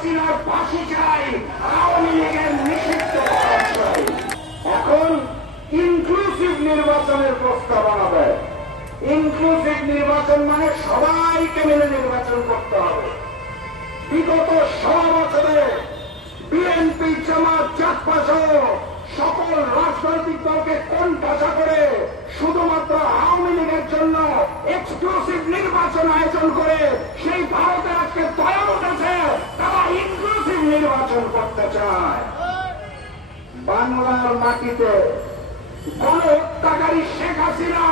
হাসিনার ফাঁসি চাই, আওয়ামী লীগের নিষিদ্ধ করা চাই। এখন ইনক্লুসিভ নির্বাচনের প্রস্তাবনা দেয়। ইনক্লুসিভ নির্বাচন মানে সবাইকে মিলে নির্বাচন করতে হবে। বিগত 6 বছরে বিএনপি, জামাত, জাসপা সহ সকল রাজনৈতিক দলকে কোণঠাসা করে শুধুমাত্র আওয়ামী লীগের জন্য এক্সক্লুসিভ নির্বাচন আয়োজন করে সেই ভারতের আজকে দয়া উঠেছে, তারা ইনক্লুসিভ নির্বাচন করতে চায়। বাংলার মাটিতে গণহত্যাকারী শেখ হাসিনা,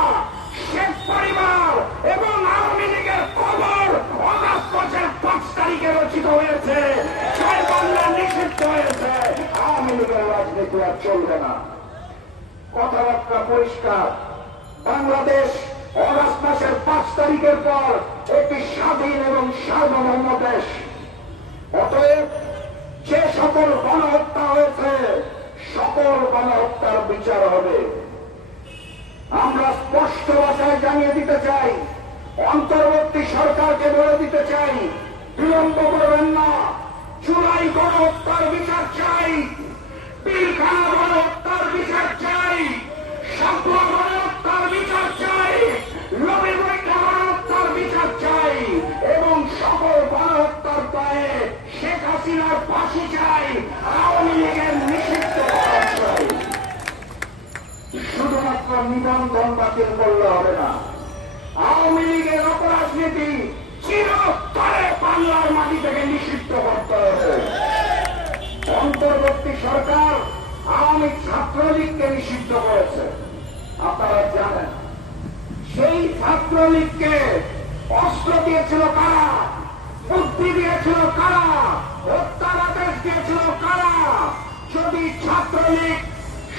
শেখ পরিবার এবং আওয়ামী লীগের খবর অগাস্ট মাসের 5 তারিখে রচিত হয়েছে। জয় বাংলা নিষিদ্ধ হয়েছে। আওয়ামী লীগের রাজনীতি আর চলবে না। কথাবার্তা পরিষ্কার। বাংলাদেশ অগাস্ট মাসের 5 তারিখের পর একটি স্বাধীন এবং সার্বভৌম দেশ। অতএব যে সকল গণহত্যা হয়েছে সকল গণহত্যার বিচার হবে। আমরা স্পষ্ট ভাষায় জানিয়ে দিতে চাই, অন্তর্বর্তী সরকারকে বলে দিতে চাই, বিলম্ব করবেন না। জুলাই গণহত্যার বিচার চাই, পিলখানা গণহত্যার বিচার চাই, সাপলা গণহত্যার বিচার চাই, রবিবৈঠা গণহত্যার বিচার চাই এবং সকল গণহত্যার পায়ে শেখ হাসিনার ফাঁসি চাই, আওয়ামী লীগের নিষিদ্ধ করা চাই। শুধুমাত্র নিবন্ধন বাতিল করলে হবে না। আওয়ামী লীগের অপরাজনীতি চিরতরে বাংলার মাটি থেকে নিষিদ্ধ করতে হবে। অন্তর্বর্তী সরকার আওয়ামী ছাত্রলীগকে নিষিদ্ধ করেছে। আপনারা জানেন সেই ছাত্রলীগকে অস্ত্র দিয়েছিল কারা, বুদ্ধি দিয়েছিল কারা, হত্যার আদেশ দিয়েছিল কারা? যদি ছাত্রলীগ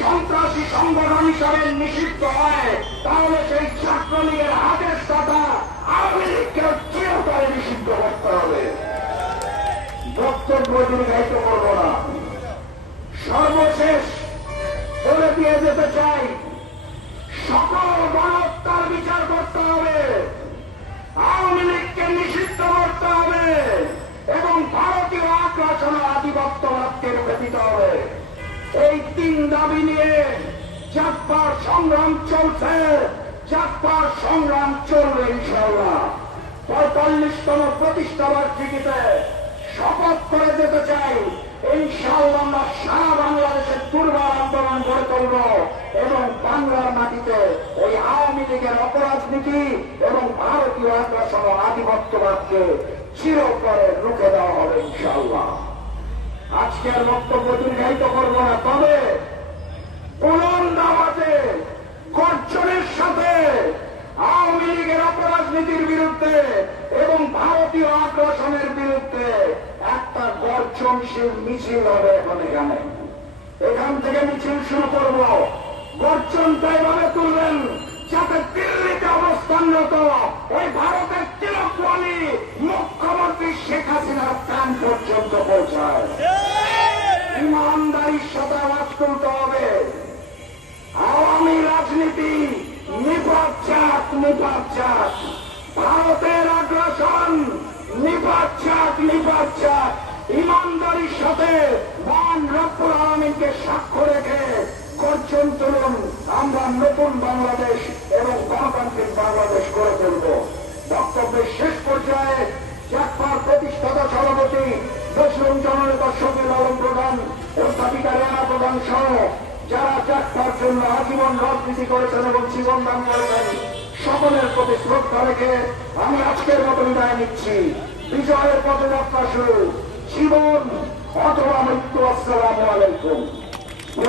সন্ত্রাসী সংগঠন হিসাবে নিষিদ্ধ হয় তাহলে সেই ছাত্রলীগের আদেশদাতা আওয়ামী লীগকে চিরতরে নিষিদ্ধ করতে হবে। বক্তব্য দীর্ঘায়িত করব না। সর্বশেষ বলে দিয়ে যেতে চাই, সকল গণহত্যার বিচার করতে হবে, আওয়ামী লীগকে নিষিদ্ধ করতে হবে এবং ভারতীয় আগ্রাসন ও আধিপত্যবাদকে রুখে দিতে হবে। এই 3 দাবি নিয়ে জাগবার সংগ্রাম চলছে, জাগবার সংগ্রাম চলবে ইনশাআল্লাহ। 45তম প্রতিষ্ঠা বার্ষিকীতে শপথ করে যেতে চাই, ইনশাআল্লাহ আমরা সারা বাংলাদেশের দুর্বার আন্দোলন গড়ে তুলব এবং বাংলার মাটিতে ওই আওয়ামী লীগের অপরাজনীতি এবং ভারতীয় আগ্রাসন ও আধিপত্যবাদকে চিরতরে রুখে দেওয়া হবে ইনশাআল্লাহ। আজকের বক্তব্য দীর্ঘায়িত করব না, তবে বুলন্দ আওয়াজে গর্জনের সাথে আওয়ামী লীগের অপরাজনীতির বিরুদ্ধে এবং ভারতীয় আগ্রাসনের বিরুদ্ধে একটা গর্জনশীল মিছিল হবে। এখান থেকে মিছিল শুরু করব। গর্জনটা এভাবে তুলবেন যাতে দিল্লিতে অবস্থানরত ওই ভারতের তিলকওয়ালী মুখ্যমন্ত্রী শেখ হাসিনার প্রাণ পর্যন্ত পৌঁছায়। ইমানদারির সাথে আওয়াজ তুলতে হবে। আওয়ামী রাজনীতি নিপাত যাক, ভারতের আগ্রাসন নিপাত যাক। ইমানদারির সাথে মহান রব্বুল আলামিনকে সাক্ষ্য রেখে গর্জন তুলুন। আমরা নতুন বাংলাদেশ এবং গণতান্ত্রিক বাংলাদেশ গড়ে তুলব। বক্তব্যের শেষ পর্যায়ে জাগবার প্রতিষ্ঠাতা সভাপতি বজরুল জননেতা শফিউল আলম প্রধান, অধ্যাপিকা রানা প্রধান সহ যারা জাগবার জন্য আজীবন রাজনীতি করেছেন এবং জীবন দান করেছেন সকলের প্রতি শ্রদ্ধা রেখে আমি আজকের মতো বিদায় নিচ্ছি। বিজয়ের পথযাত্রা শুরু, জীবন অথবা মৃত্যু। আসসালামু আলাইকুম।